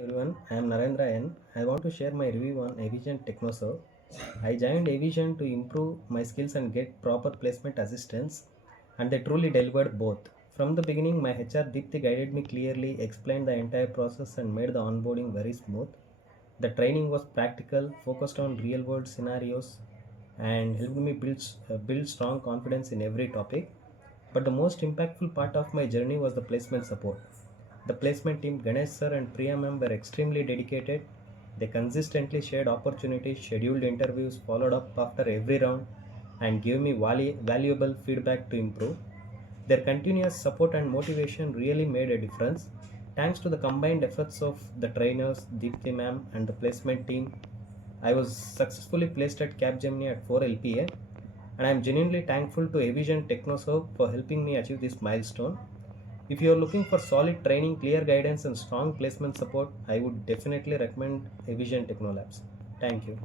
Everyone, I am Narendra N. I want to share my review on Avision TechnoServe. I joined Avision to improve my skills and get proper placement assistance, and they truly delivered both. From the beginning, my HR Deepthi guided me clearly, explained the entire process, and made the onboarding very smooth. The training was practical, focused on real world scenarios, and helped me build strong confidence in every topic. But the most impactful part of my journey was the placement support. The placement team, Ganesh sir and Priya ma'am, were extremely dedicated. They consistently shared opportunities, scheduled interviews, followed up after every round, and gave me valuable feedback to improve. Their continuous support and motivation really made a difference. Thanks to the combined efforts of the trainers, Deepthi ma'am, and the placement team, I was successfully placed at Capgemini at 4 LPA, and I am genuinely thankful to Avision TechnoServe for helping me achieve this milestone. If you are looking for solid training, clear guidance, and strong placement support, I would definitely recommend Avision Technolabs. Thank you.